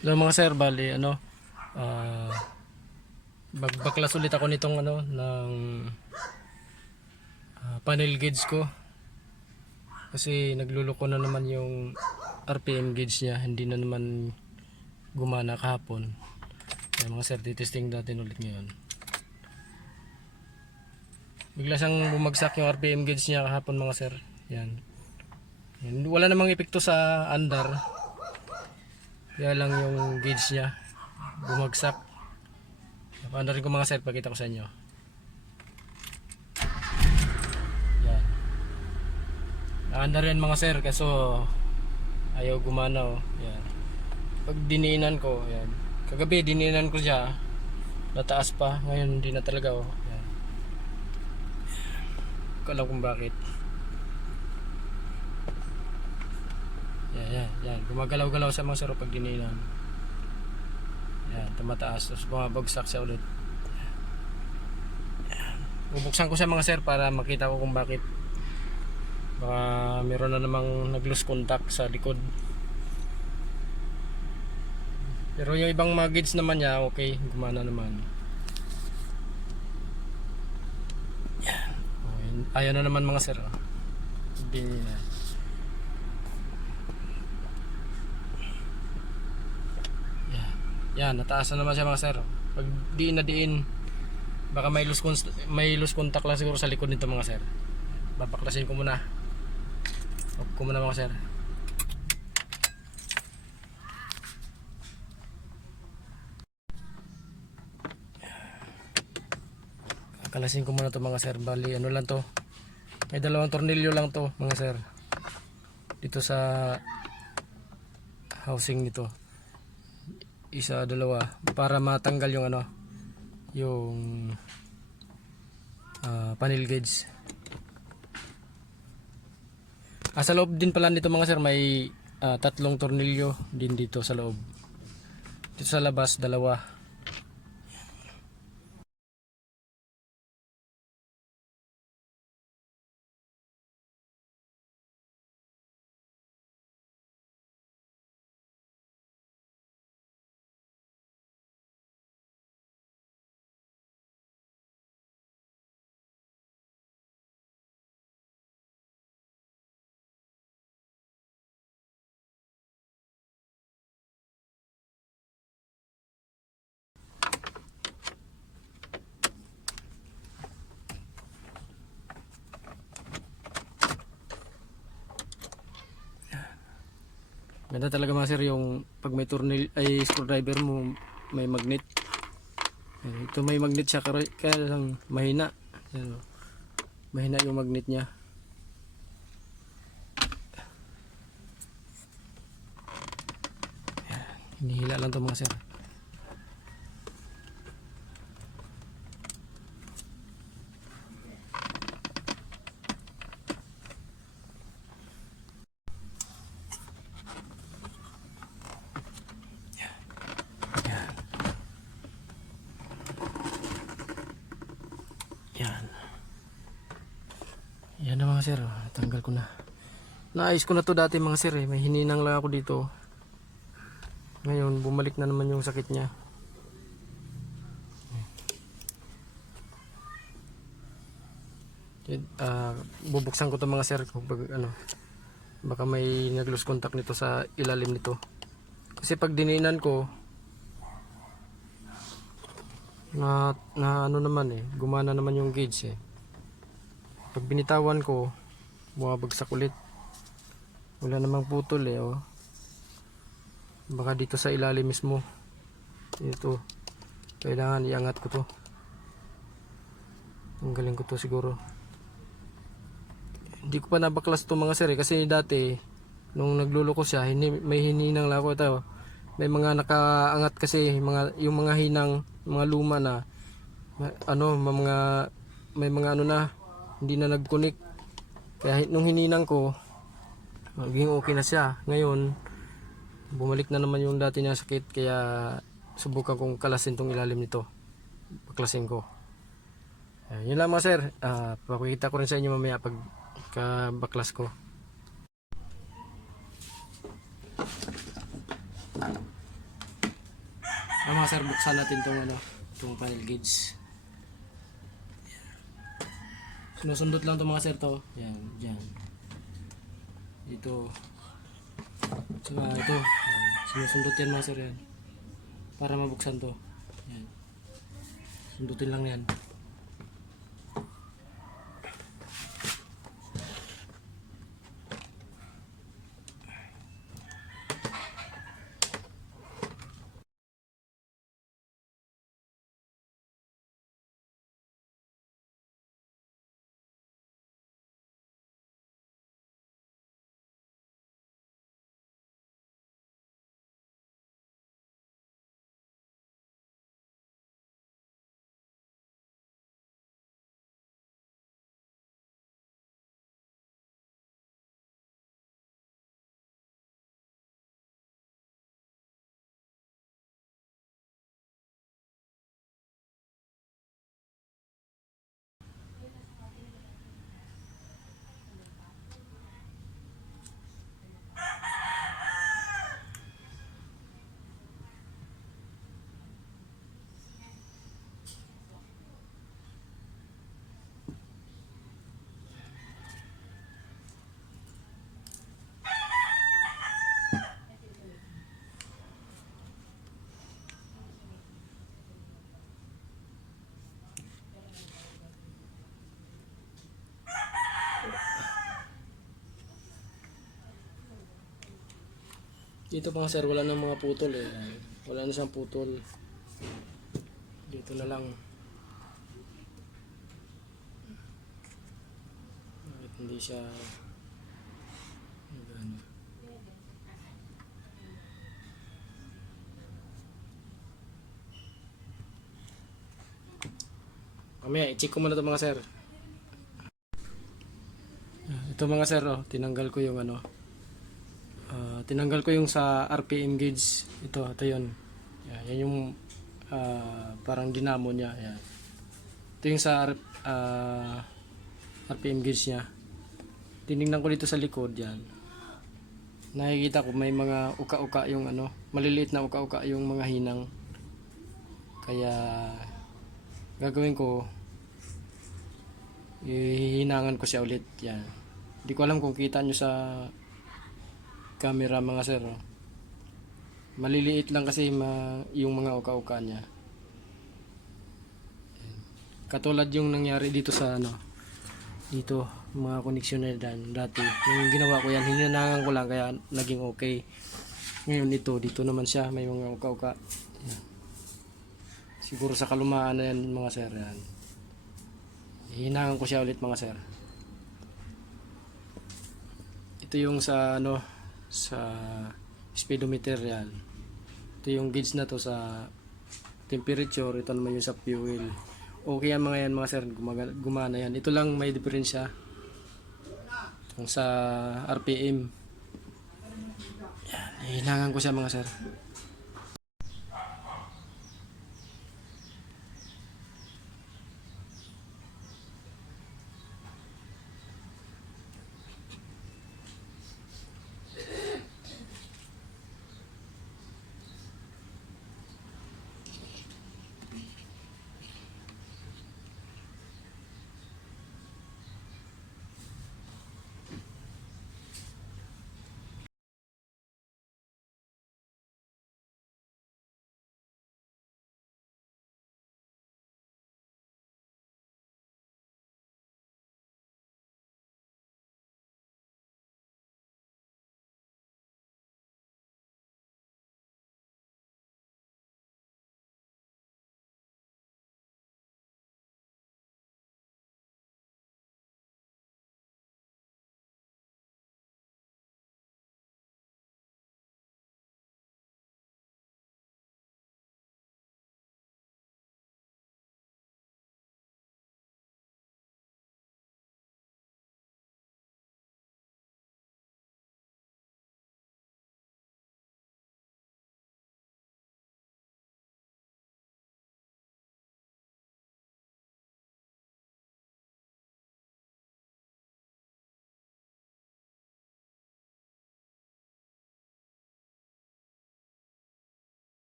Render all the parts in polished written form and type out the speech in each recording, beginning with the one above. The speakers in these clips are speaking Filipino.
So mga sir, bali ah, bagbaklas ulit ako nitong ng panel gauge ko kasi nagluloko na naman yung RPM gauge niya, hindi na naman gumana kahapon. Kaya mga sir, titesting natin ulit ngayon. Bigla siyang bumagsak yung RPM gauge niya kahapon mga sir. Yan. Yan. Wala namang epekto sa andar. Kaya lang yung gauge niya bumagsak. Paano rin ko mga sir, pakita ko sa inyo. Yan. Naandar yan mga sir, kaso ayaw gumana oh. Yan. Pag diniinan ko, yan. Kagabi diniinan ko siya, nataas pa. Ngayon hindi na talaga oh. Yan. Hindi ko alam kung bakit. Yan. Gumagalaw-galaw sa mga sir pag diniinan. Yan, tumataas. Tapos bumabagsak siya ulit. Yan. Bubuksan ko siya mga sir para makita ko kung bakit. Baka meron na namang nag-lose contact sa likod. Pero yung ibang mga gauge naman niya, okay, gumana naman. Yan. Ayaw na naman mga sir. Hindi na. Yan, nataas na naman siya mga sir. Pag diin na diin, baka may loose contact lang siguro sa likod nito mga sir. Babaklasin ko muna. Off ko muna mga sir. Kakalasin ko muna to mga sir. Bali ano lang to, may dalawang tornilyo lang to mga sir dito sa housing nito. Isa, dalawa, para matanggal yung yung panel gauge. Sa loob din pala nito mga sir, may tatlong tornilyo din dito sa loob. Dito sa labas, dalawa. Ganda talaga mga sir yung pag may screwdriver mo may magnet. Ito may magnet siya kaya lang mahina. Mahina yung magnet niya. Hinihila lang to mga sir. Yan na mga sir, tanggal ko na. Naayos ko na to dati mga sir may hininang lang ako dito. Ngayon bumalik na naman yung sakit niya. Bubuksan ko to mga sir kung baka may nag-lose contact nito sa ilalim nito. Kasi pag diniinan ko na naman gumana naman yung gauge Pag binitawan ko, bumabagsak ulit. Wala namang putol oh. Baka dito sa ilalim mismo. Ito. Kailangan iangat ko to. Tanggalin ko to siguro. Hindi ko pa nabaklas to mga sir kasi dati nung nagluloko siya, may hininang lang ako ito. May mga nakaangat kasi yung mga hinang, mga luma na may mga na hindi na nag-connect. Kaya nung hininang ko, maging okay na siya. Ngayon, bumalik na naman yung dati niya sakit. Kaya subukan kong kalasin tong ilalim nito. Baklasin ko. Yun lang mga sir. Pakikita ko rin sa inyo mamaya pag baklas ko. Mga sir, buksan natin tong ano, tong panel gauge. Sinusundot lang to mga sir to. Yan, dyan. Ito. Saka ito. Yan. Sinusundot yan mga sir yan. Para mabuksan to. Yan. Sundutin lang yan. Dito mga sir, wala nang mga putol eh. Wala na siyang putol. Dito na lang. Bakit hindi siya ano. Mamaya, i-check ko muna ito mga sir. Ito mga sir, oh, tinanggal ko yung ano. Tinanggal ko yung sa RPM gauge. Ito yun. Yan yung parang dinamo niya. Yan. Ito yung sa RPM gauge niya. Tinignan ko dito sa likod yan. Nakikita ko may mga uka-uka yung ano, maliliit na uka-uka yung mga hinang. Kaya gagawin ko, hihinangan ko siya ulit. Yan. Hindi ko alam kung kita nyo sa camera mga sir. Oh. Maliliit lang kasi yung mga uka-uka niya. Katulad yung nangyari dito sa ano, dito mga koneksyon na dati. Yung ginawa ko yan, hinanangan ko lang kaya naging okay. Ngayon dito naman siya, may mga uka-uka. Yan. Siguro sa kalumaan na yan mga sir. Yan. Hinangan ko siya ulit mga sir. Ito yung sa ano, sa speedometer yan. Ito yung gauge na to sa temperature. Ito naman yung sa fuel. Okay yan mga sir, gumana yan. Ito lang may diferensya yung sa RPM. Yan, hihinangan ko siya mga sir.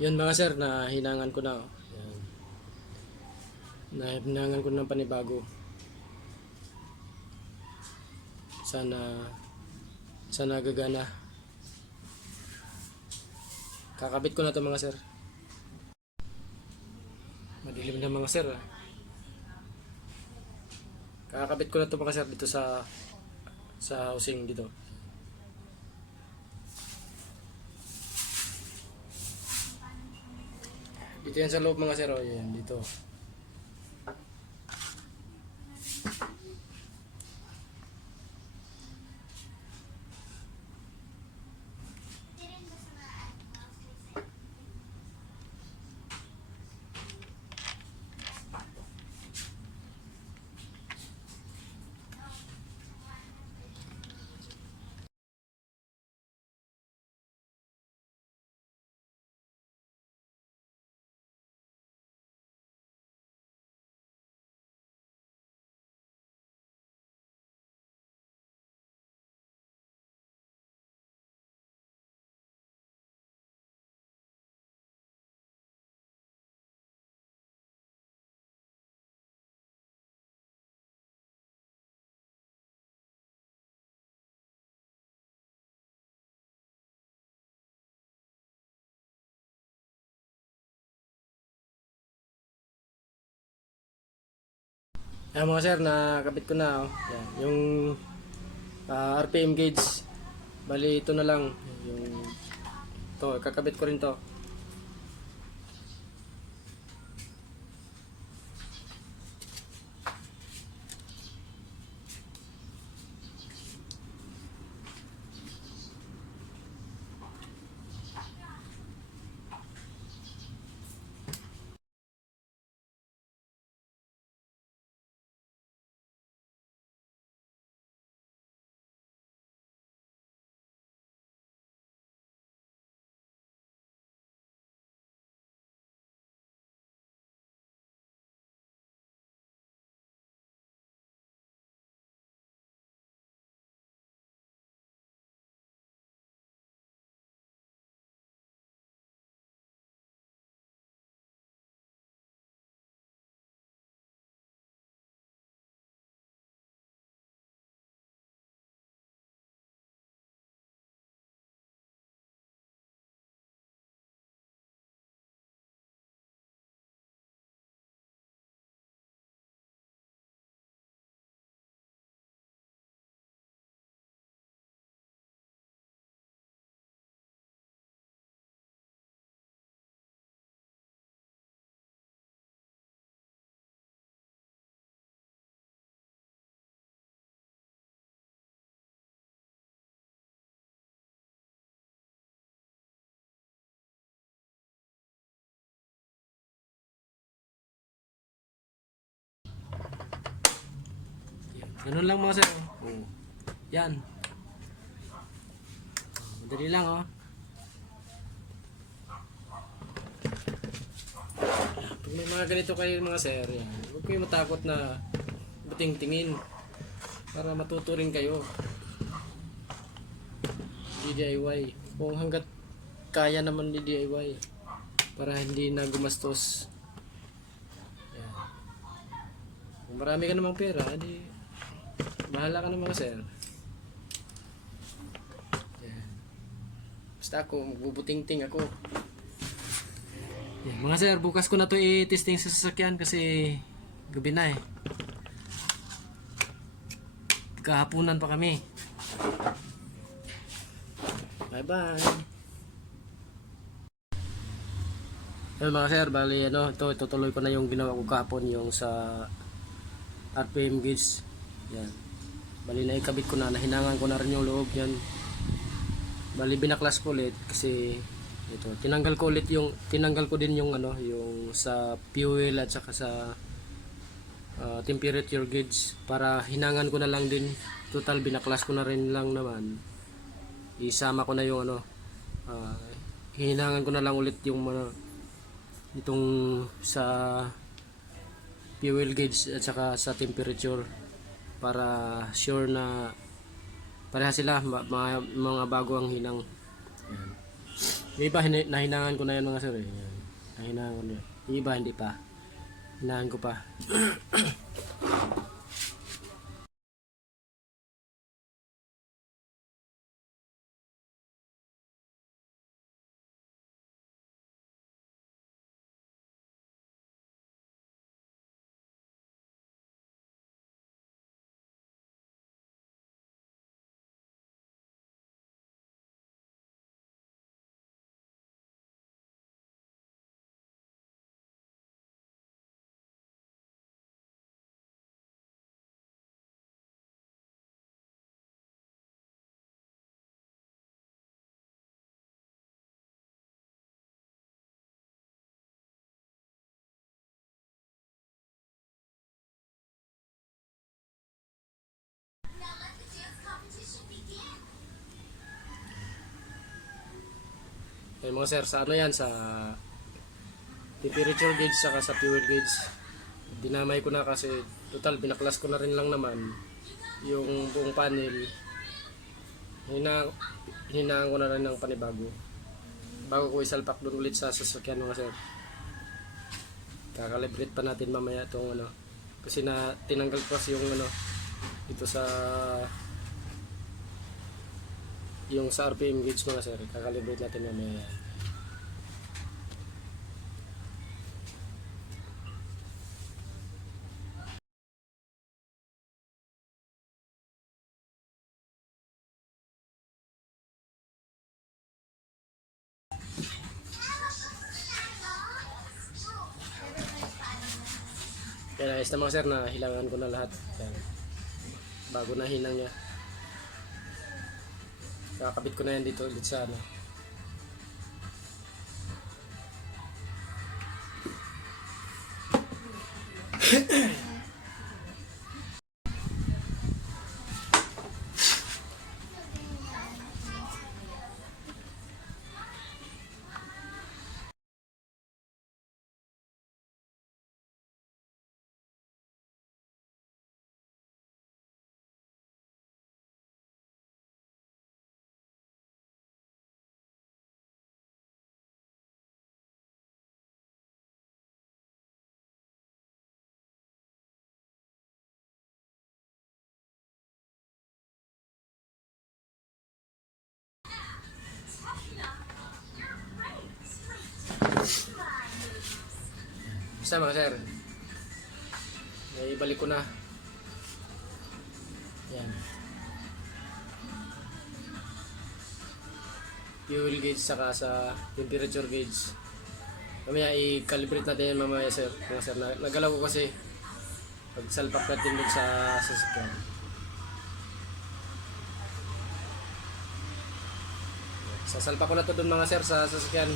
Yun mga sir, na hinangan ko na. Oh. Yan. Nahinangan ko ng panibago. Sana gagana. Kakabit ko na to mga sir. Madilim na mga sir. Ah. Kakabit ko na to mga sir dito sa housing dito. Dito yan sa loob mga sir. Oh, yan dito. Ayan mga sir, nakabit ko na. Oh. Yan. Yung RPM gauge. Bali ito na lang. Yung to, kakabit ko rin to. Ganun lang mga sir. Oh. Yan. Madali lang oh. Pag may mga ganito kayo mga sir, yan. Huwag kayo matakot na buting-tingin para matuto rin kayo. DIY. Kung hanggat kaya naman ni DIY para hindi na gumastos. Yan. Kung marami ka namang pera, edi bahala ka na mga sir. Yan. Basta ako, magbubuting-ting ako. Yan, mga sir, bukas ko na to i-testing sa sasakyan kasi gabi na eh. Kahapunan pa kami. Bye bye. Well, mga sir, bali ito itutuloy ko na yung ginawa ko kahapon, yung sa RPM gauge. Yan. Bali na ikabit ko na, nahinangan ko na rin yung loob yan. Bali binaklas ko ulit kasi ito, tinanggal ko din yung yung sa fuel at saka sa temperature gauge para hinangan ko na lang din. Total binaklas ko na rin lang naman. Isama ko na yung hinangan ko na lang ulit yung itong sa fuel gauge at saka sa temperature para sure na pareha sila mga bago ang hinang. Yan. Yung iba, nahinangan ko na yan mga sir eh. Yan. Nahinangan ko na yan. Yung iba, hindi pa. Hinahan ko pa. Eh mga sir, sa ano yan, sa temperature gauge saka sa fuel gauge. Dinamay ko na kasi total binaklas ko na rin lang naman yung buong panel. Hinaan ko na rin ng panibago bago ko isalpak doon ulit sa sasakyan mga sir. Kakalibrate pa natin mamaya itong ano, kasi na tinanggal ko kasi yung ano dito sa yung sa RPM gauge mga sir. Kakalibrate natin mamaya. Kaya ayos na mga sir, na hilangan ko na lahat. Yan. Bago na hinang niya. Kakabit ko na yan dito ulit sa ano. Basta mga sir, ibalik ko na. Yan. Fuel gauge saka sa temperature gauge. Mamaya i-calibrate natin yan mamaya sir. Mga sir, nagalaw ko kasi pag salpak natin dun sa sasakyan. Sasalpak ko na to dun mga sir sa sasakyan.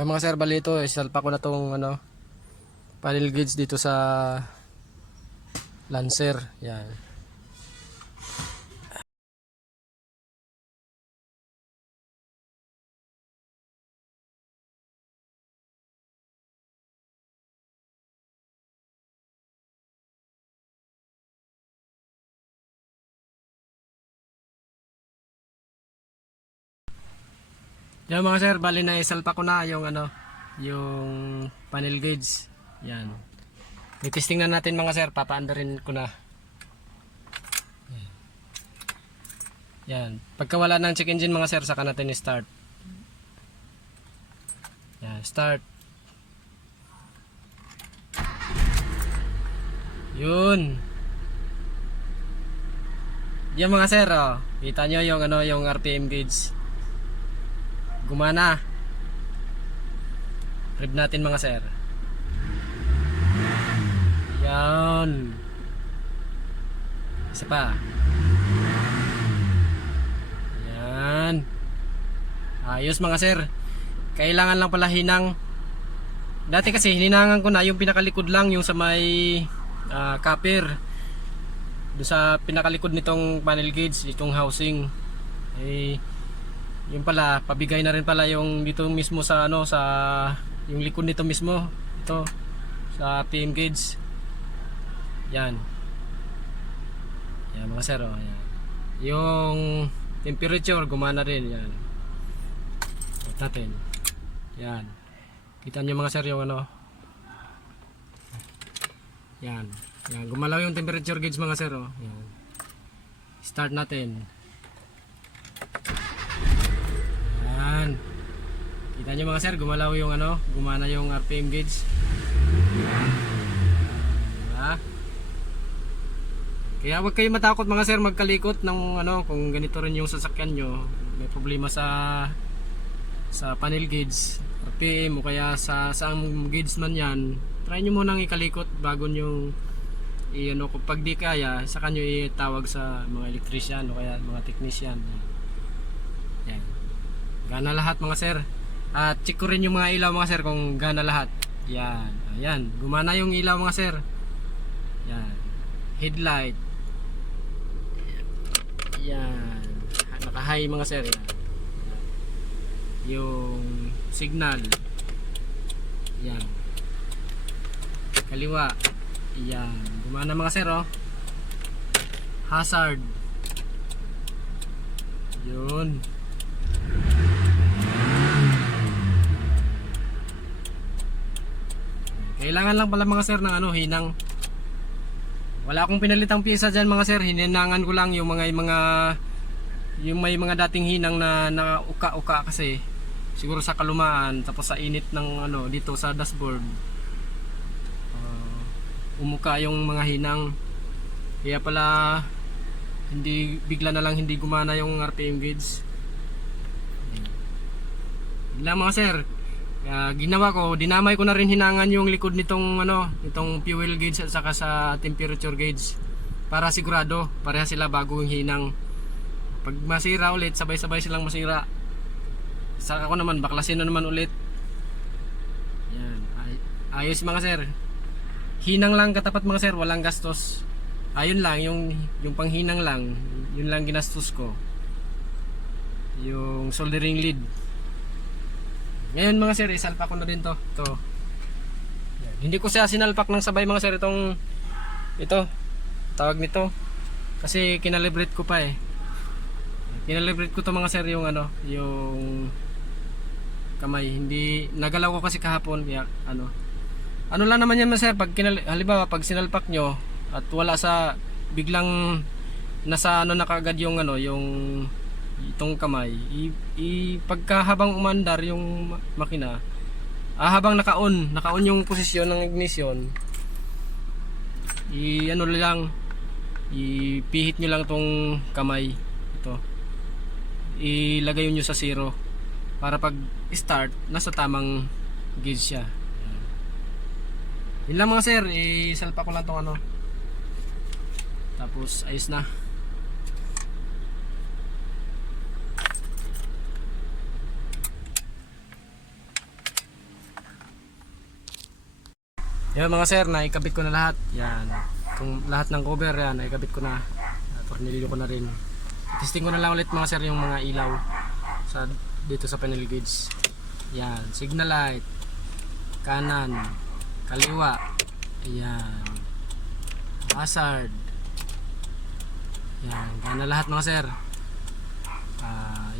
Mga sir, bali ito, isalpak ko na tong ano, panel gauge dito sa Lancer. Yan. Yan mga sir, bali na isalpak ko na yung ano, yung panel gauge. Yan. I-testing na natin mga sir, papaandarin ko na. Yan. Pagka wala ng check engine mga sir, saka natin i-start. Yan, start. Yun. Yan mga sir, oh. Kita nyo yung ano, yung RPM gauge. Gumana. Rev natin mga sir. Yan. Isa pa. Yan. Ayos mga sir. Kailangan lang pala hinang. Dati kasi hininangan ko na yung pinakalikod lang, yung sa may copper. Doon sa pinakalikod nitong panel gauge, itong housing. Eh yung pala, pabigay na rin pala yung dito mismo sa ano, sa yung likod nito mismo, ito sa PM gauge. Yan. Yan mga sir, oh, yan. Yung temperature gumana rin yan. Check natin. Yan. Kita niyo mga sir yung ano. Yan. Yan, gumalaw yung temperature gauge mga sir, oh. Yan. Start natin. Yan. Kita niyo mga sir, gumalaw yung ano, gumana yung RPM gauge. Diba? Kaya wag kayo matakot mga sir magkalikot ng ano, kung ganito rin yung sasakyan nyo, may problema sa panel gauge, RPM o kaya sa saang gauge man yan, try nyo munang ikalikot bago nyo ano, kung pag di kaya, saka nyo itawag sa mga electrician o kaya mga technician. Yan. Gana lahat mga sir. At check ko rin yung mga ilaw mga sir kung gana lahat. Yan. Ayan. Gumana yung ilaw mga sir. Yan. Headlight. Yan. Naka-high mga sir. Yan. Yung signal. Yan. Kaliwa. Yan. Gumana mga sir, oh. Hazard. Yun. Kailangan lang pala mga sir ng ano, hinang. Wala akong pinalitang pyesa dyan mga sir. Hininangan ko lang yung may mga dating hinang na uka-uka kasi siguro sa kalumaan tapos sa init ng ano dito sa dashboard. Umuka yung mga hinang. Kaya pala hindi bigla na lang hindi gumana yung RPM gauge. Yun lang mga sir. Ginawa ko, dinamay ko na rin hinangan yung likod nitong ano, itong fuel gauge at saka sa temperature gauge para sigurado pareha sila bago yung hinang. Pag masira ulit, sabay-sabay silang masira. Saka ko naman baklasin na naman ulit. Yan. Ayos mga sir. Hinang lang katapat mga sir, walang gastos. Ayun lang yung panghinang lang, yun lang ginastos ko. Yung soldering lead. Ngayon mga sir, isalpak ko na din to. Yan. Hindi ko siya sinalpak ng sabay mga sir ito. Tawag nito. Kasi kinalibrate ko pa eh. Kinalibrate ko to mga sir yung ano, yung kamay. Hindi nagalaw ko kasi kahapon kaya ano lang naman yan mga sir, pag halimbawa pag sinalpak nyo at wala sa biglang nasa ano na kaagad yung ano, yung itong kamay, pagka habang umandar yung makina, habang naka-on yung posisyon ng ignition, ano lang, ipihit nyo lang tong kamay ito, ilagay nyo sa 0 para pag start nasa tamang gauge siya. Yun lang mga sir, isalpa ko lang tong ano, tapos ayos na. Yan mga sir, naikabit ko na lahat. Yan. Kung lahat ng cover yan, naikabit ko na. Tornilyo ko na rin. Testing ko na lang ulit mga sir yung mga ilaw dito sa panel gauge. Yan, signal light, kanan, kaliwa. Yan. Hazard. Yan, gana lahat mga sir.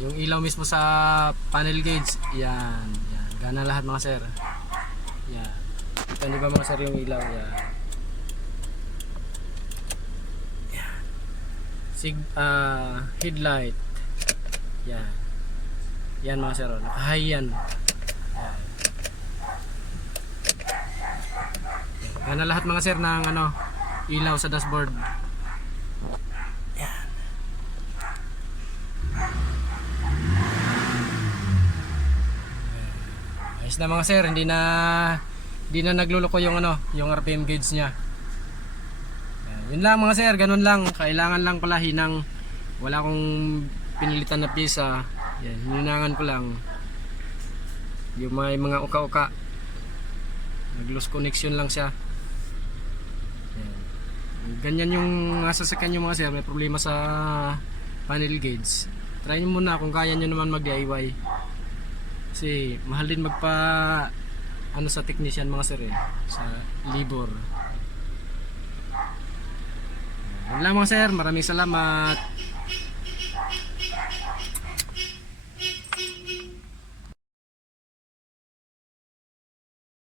Yung ilaw mismo sa panel gauge, yan, gana lahat mga sir. Yan. Kita nyo ba mga sir yung ilaw? Yan. Headlight. Yan. Yan mga sir, naka-high yan. Yan. Gana lahat mga sir ng ano, ilaw sa dashboard. Yan. Ayos na mga sir, hindi na nagluloko yung ano, yung RPM gauge niya. Yun lang mga sir, ganun lang. Kailangan lang pala hinang. Wala akong pinilitan na pyesa. Yan, hinangan ko lang. Yung may mga uka-uka. Nag-loose connection lang siya. Yan. Ganyan yung sasakyan nyo mga sir, may problema sa panel gauge. Try nyo muna kung kaya nyo naman mag-DIY. Kasi mahal din sa technician mga sir sa labor. Yan lang mga sir, maraming salamat.